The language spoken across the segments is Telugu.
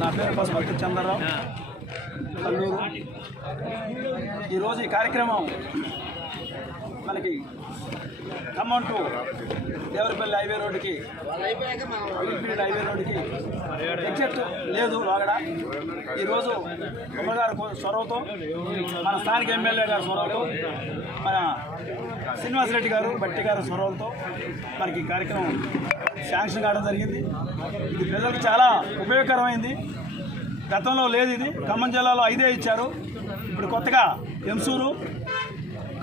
నా పేరు పశుపతి చంద్రరావు, కల్లూరు. ఈరోజు ఈ కార్యక్రమం మనకి ఖమ్మం టు దేవరపల్లి హైవే రోడ్డుకి, విలిపీడి హైవే రోడ్డుకి ఎగ్జిట్ లేదు లోగడ. ఈరోజు ఉమ్మగారు చొరవతో, మన స్థానిక ఎమ్మెల్యే గారి చొరవతో, మన శ్రీనివాసరెడ్డి గారు బట్టి గారి చొరవలతో మనకి ఈ కార్యక్రమం శాంక్షన్ కావడం జరిగింది. ఇది ప్రజలకు చాలా ఉపయోగకరమైంది. గతంలో లేదు ఇది. ఖమ్మం జిల్లాలో 5 ఇచ్చారు. ఇప్పుడు కొత్తగా ఎంసూరు,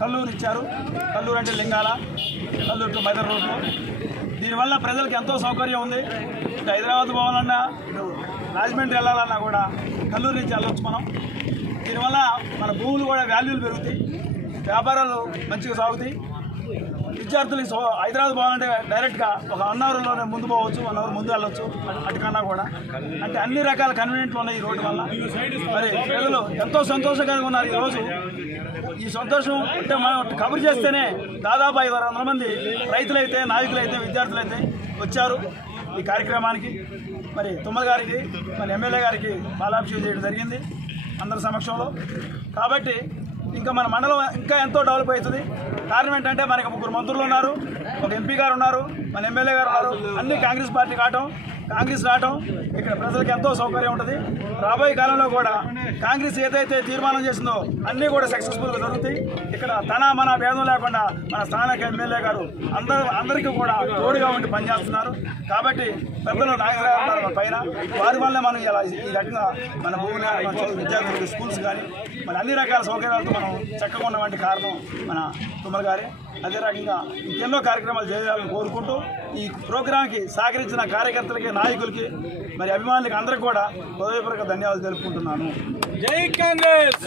కల్లూరు ఇచ్చారు. కల్లూరు అంటే లింగాల, కల్లూరు టు మైదర్ రోడ్లో. దీనివల్ల ప్రజలకు ఎంతో సౌకర్యం ఉంది. ఇటు హైదరాబాద్ పోవాలన్నా, ఇటు రాజమండ్రి వెళ్ళాలన్నా కూడా కల్లూరు నుంచి వెళ్ళొచ్చు మనం. దీనివల్ల మన భూములు కూడా వాల్యూలు పెరుగుతాయి, వ్యాపారాలు మంచిగా సాగుతాయి. విద్యార్థులు హైదరాబాద్ పోవాలంటే డైరెక్ట్గా ఒక 1 అవర్లోనే ముందు పోవచ్చు, 1 అవర్ ముందు వెళ్ళొచ్చు. అటుకన్నా కూడా అంటే అన్ని రకాల కన్వీనియంట్లు ఉన్నాయి ఈ రోడ్డు వల్ల. మరి ప్రజలు ఎంతో సంతోషంగా ఉన్నారు ఈరోజు. ఈ సంతోషం అంటే మనం కబురు చేస్తేనే దాదాపు 500 మంది రైతులైతే, నాయకులైతే, విద్యార్థులైతే వచ్చారు ఈ కార్యక్రమానికి. మరి తుమ్మల గారికి, మన ఎమ్మెల్యే గారికి పాలాభిషేకం చేయడం జరిగింది అందరి సమక్షంలో. కాబట్టి ఇంకా మన మండలం ఇంకా ఎంతో డెవలప్ అవుతుంది. కారణం ఏంటంటే మనకి 3 మంత్రులు ఉన్నారు, ఒక ఎంపీ గారు ఉన్నారు, మన ఎమ్మెల్యే గారు ఉన్నారు. అన్నీ కాంగ్రెస్ పార్టీ కాంగ్రెస్ రావటం ఇక్కడ ప్రజలకు ఎంతో సౌకర్యం ఉంటుంది. రాబోయే కాలంలో కూడా కాంగ్రెస్ ఏదైతే తీర్మానం చేసిందో అన్నీ కూడా సక్సెస్ఫుల్గా జరుగుతాయి. ఇక్కడ మన భేదం లేకుండా మన స్థానిక ఎమ్మెల్యే గారు అందరికీ కూడా తోడుగా ఉండి పనిచేస్తున్నారు. కాబట్టి పెద్దలు నాయకులు పైన వారి వల్లే మనం ఇలా ఈ రకంగా మన భూములు, విద్యార్థులకు స్కూల్స్ కానీ మన అన్ని రకాల సౌకర్యాలతో మనం చక్కగా ఉన్నటువంటి కారణం మన తుమ్మల గారే. అదే రకంగా ఇంకెన్నో కార్యక్రమాలు చేయాలని కోరుకుంటూ ఈ ప్రోగ్రాంకి సహకరించిన కార్యకర్తలకి, నాయకులకి, మరి అభిమానులకి అందరికీ కూడా హృదయపూర్వక ధన్యవాదాలు తెలుపుకుంటున్నాను. జై కాంగ్రెస్.